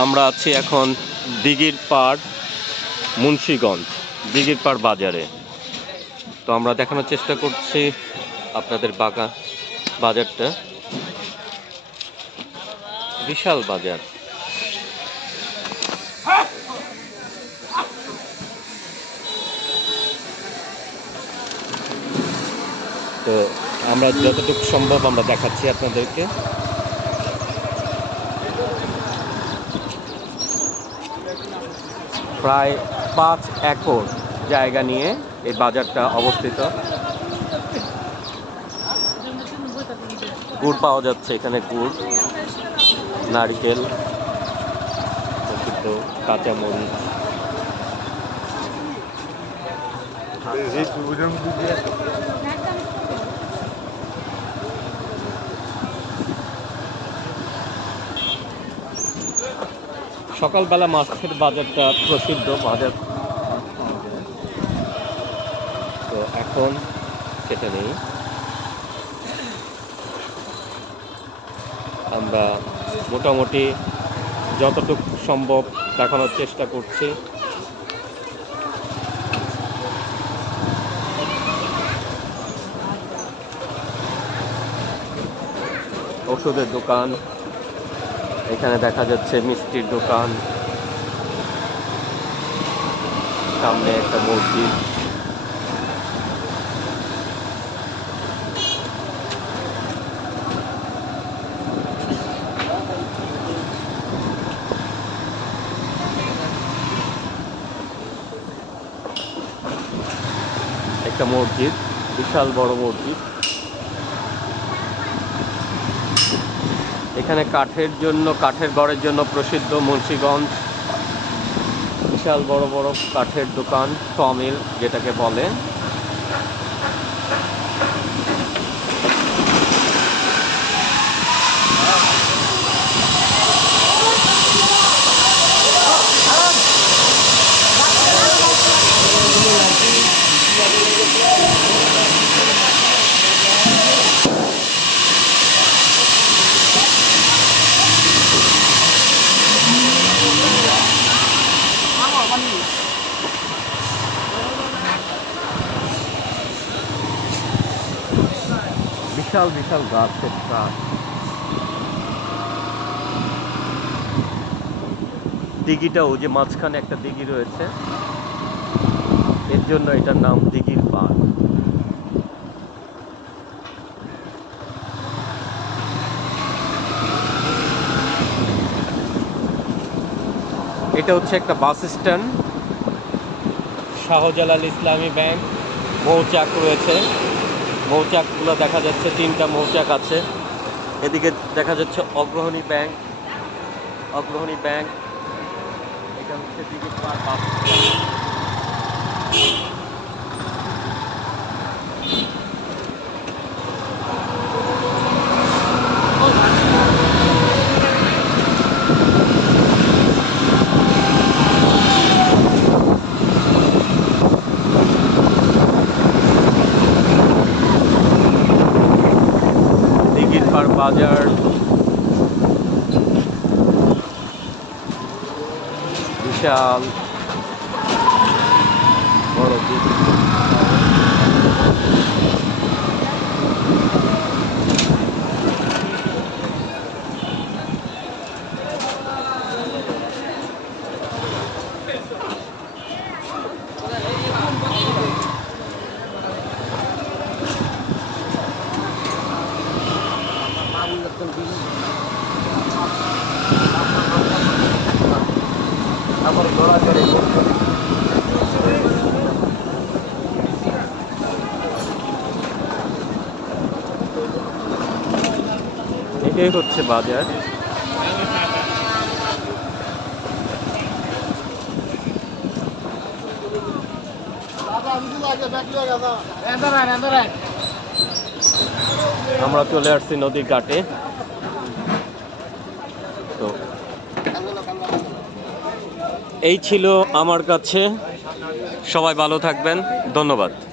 আমরা আছি এখন দিঘির পাড় মুন্সিগঞ্জ দিঘির পাড় বাজারে। তো আমরা দেখানোর চেষ্টা করছি আপনাদের বাজারটা বিশাল বাজার। তো আমরা যতটুকু সম্ভব আমরা দেখাচ্ছি আপনাদেরকে। প্রায় 5 একর জায়গা নিয়ে এই বাজারটা অবস্থিত। গুড় পাওয়া যাচ্ছে এখানে, গুড়, নারকেল, কাঁচামরিচ। সকালবেলা মাছের বাজারটা প্রসিদ্ধ বাজার, তো এখন সেটা নেই। আমরা মোটামুটি যতটুকু সম্ভব দেখানোর চেষ্টা করছি। ওষুধের দোকান, এখানে দেখা যাচ্ছে মিষ্টির দোকান, সামনে একটা মসজিদ। একটা মসজিদ, বিশাল বড় মসজিদ। এখানে কাঠের ঘরের জন্য প্রসিদ্ধ মুন্সিগঞ্জ। বিশাল বড় বড় কাঠের দোকান, সমিল যেটাকে বলে। বিশাল বিশাল গাছের কাঠ। দিঘিটাও যে মাঝখানে একটা দিঘি রয়েছে, এর জন্য এটার নাম দিঘির পাড়। এটা হচ্ছে একটা বাস স্ট্যান্ড। শাহজালাল ইসলামী ব্যাংক, মৌচাক রয়েছে। মৌচাকগুলো দেখা যাচ্ছে, 3টা মৌচাক আছে। এদিকে দেখা যাচ্ছে অগ্রণী ব্যাংক। এটা হচ্ছে দিঘির পাড় বাস স্ট্যান্ড। দিঘির পাড় বাজার বিশাল বড় দিঘি। এটাই হচ্ছে বাজার। আমরা চলে আসছি নদীর ঘাটে। তো এই ছিল আমার কাছে। সবাই ভালো থাকবেন, ধন্যবাদ।